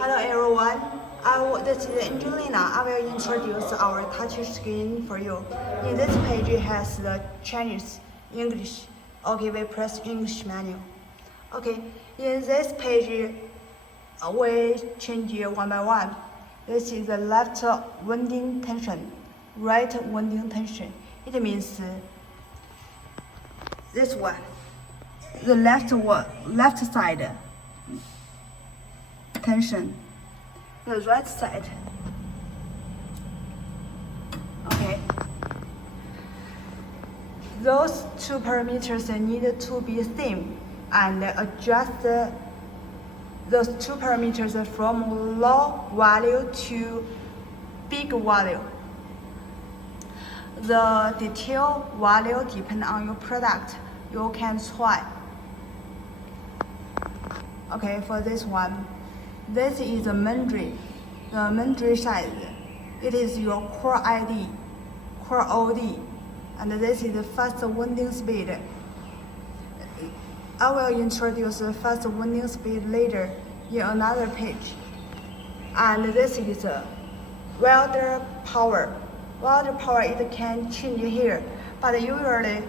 Hello everyone, this is Angelina. I will introduce our touch screen for you. In this page it has the Chinese, English. Okay, we press English menu. Okay, in this page we change one by one. This is the left winding tension, right winding tension. It means this one, the left side tension, the right side. Okay. Those two parameters need to be same and adjust those two parameters from low value to big value. The detail value depends on your product. You can try. Okay, for this one, this is the memory size. It is your core ID, core OD, and this is the fast winding speed. I will introduce the fast winding speed later in another page. And this is welder power. Welder power, it can change here, but usually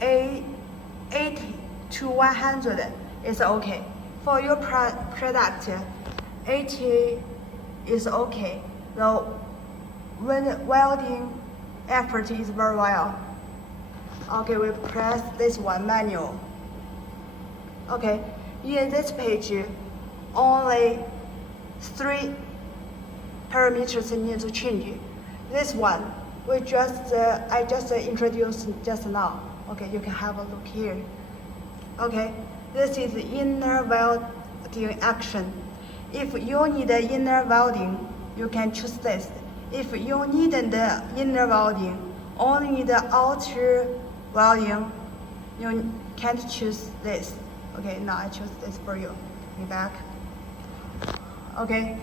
80 to 100 is okay. For your product, 80 is okay. The welding effort is very well. Okay, we press this one manual. Okay, in this page, only 3 parameters need to change. This one, I just introduced just now. Okay, you can have a look here. Okay, this is inner welding action. If you need the inner welding, you can choose this. If you need the inner welding, only need the outer welding, you can't choose this. Okay, now I choose this for you. Be back. Okay.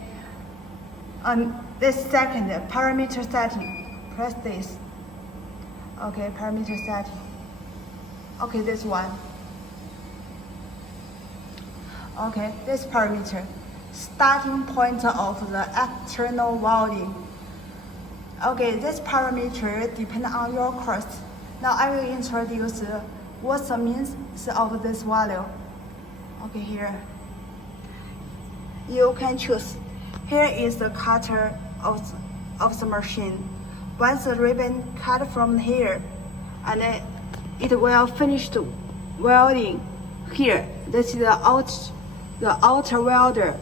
This second parameter setting, press this. Okay, parameter setting. Okay, this one. Okay, this parameter, starting point of the external welding. Okay, this parameter depends on your course. Now I will introduce what the means of this value. Okay, here. You can choose. Here is the cutter of the machine. Once the ribbon cut from here, and it will finish the welding here. This is the outer welder.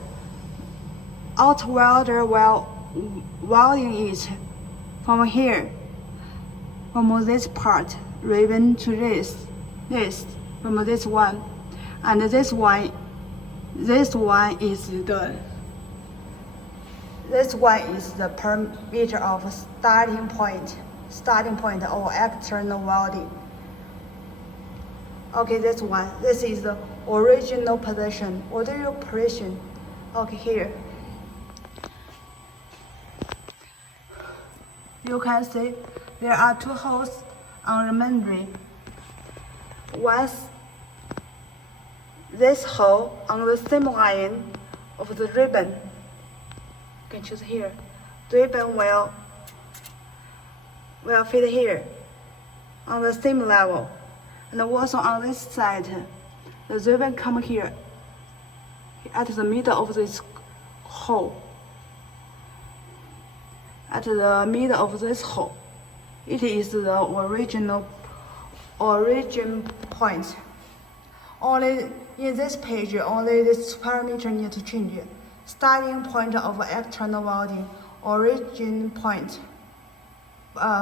Outer welder will welding it from here, from this part, ribbon to this, from this one, and this one is the. This one is the parameter of starting point of external welding. Okay, this one. This is the original position. Okay, here. You can see there are 2 holes on the memory. Once this hole on the same line of the ribbon, you can choose here. The ribbon will fit here on the same level. And also on this side, the ribbon come here at the middle of this hole. At the middle of this hole, it is the origin point. Only in this page, only this parameter need to change. Starting point of external welding, origin point,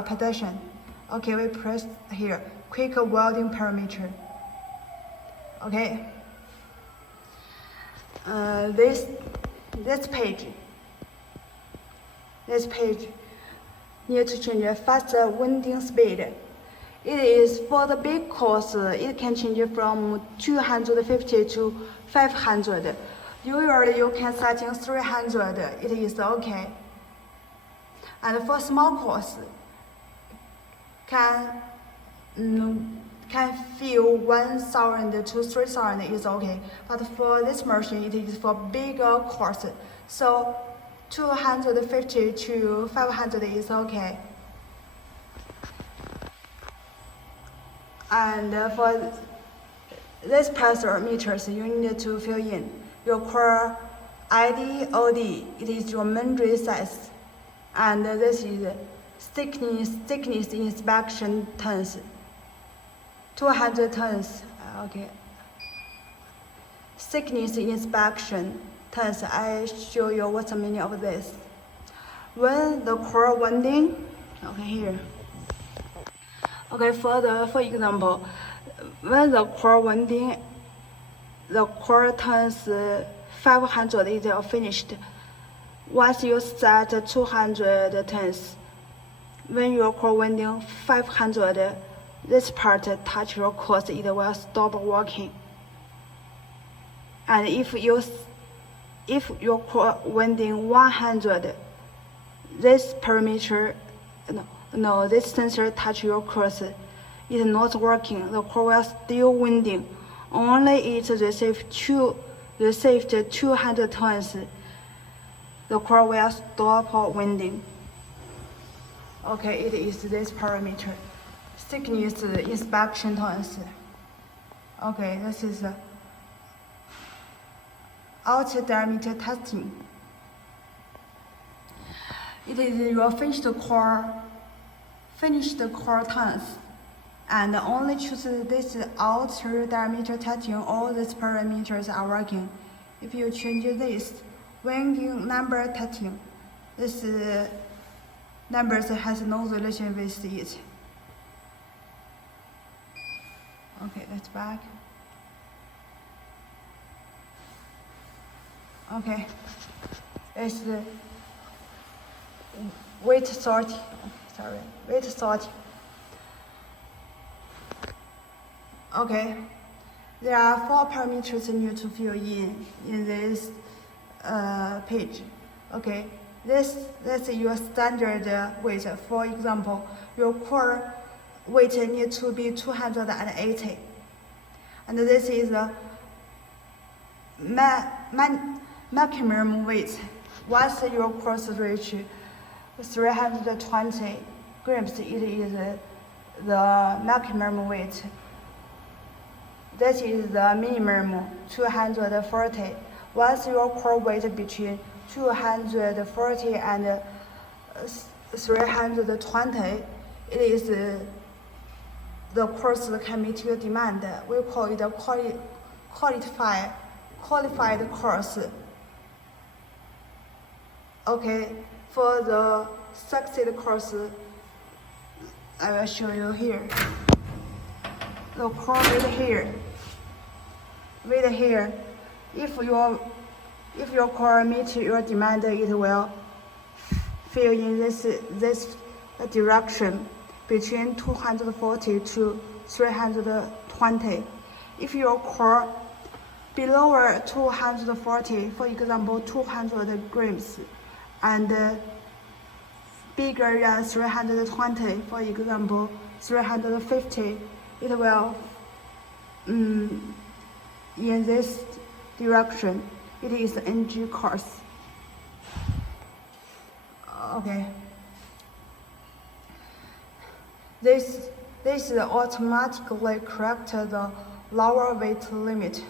position. Okay, we press here. Quick welding parameter. Okay. This page need to change faster winding speed. It is for the big course. It can change from 250 to 500. Usually you can set in 300. It is okay. And for small course, can can fill 1,000 to 3,000 is okay. But for this machine, it is for bigger course. So 250 to 500 is okay. And for this pressure meters, you need to fill in your core ID, OD. It is your memory size. And this is thickness inspection tons. 200 tons. Okay. Thickness inspection tons. I show you what's the meaning of this. When the core winding, okay, here. Okay, for example, when the core winding, the core turns 500 is finished. Once you set 200 turns, when your core winding 500, this part touch your course, it will stop working. And if your core winding 100, this parameter, no, this sensor touch your course, it's not working. The core will still winding. Only it received 200 turns. The core will stop winding. Okay, it is this parameter. Thickness inspection turns. Okay, this is outer diameter testing. It is your finished core turns, and only choose this outer diameter testing. All these parameters are working. If you change this winding number testing, this numbers has no relation with it. Okay, that's back. Okay, it's the weight sorting. Weight sorting. Okay, there are 4 parameters you need to fill in this page. Okay, this is your standard weight. For example, your core weight needs to be 280, and this is the maximum weight. Once your course reach 320 grams, it is the maximum weight. This is the minimum 240. Once your core weight between 240 and 320, it is the course can meet your demand. We call it a qualified course. Okay, for the succeed course, I will show you here. The core weight here. If your core meets your demand, it will fill in this direction between 240 to 320. If your core below 240, for example 200 grams, and bigger than 320, for example 350, it will in this direction. It is NG course. Okay. This automatically correct the lower weight limit.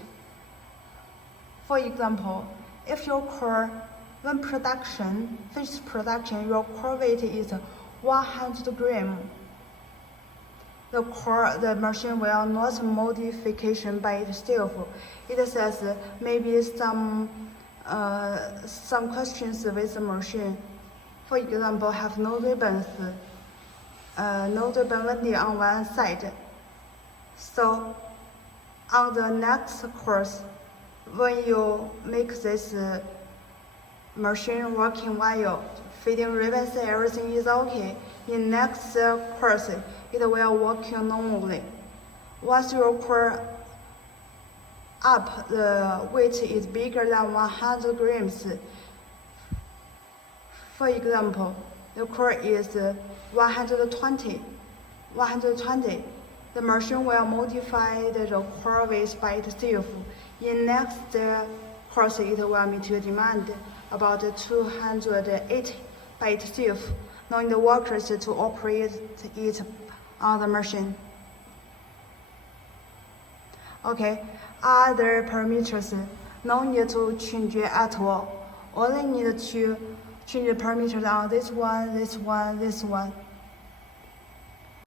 For example, if your core, when finished production, your core weight is 100 grams. The machine will not modification by itself. It says maybe some questions with the machine. For example, have no ribbon winding on one side. So on the next course, when you make this machine working while fitting ribbons, everything is okay. In next course, it will work normally. Once your core up, the weight is bigger than 100 grams. For example, the core is 120. the machine will modify the core base by itself. In next course, it will meet your demand about 280 by itself, knowing the workers to operate it on the machine. Okay, other parameters, no need to change at all. Only need to change the parameters on this one, this one, this one.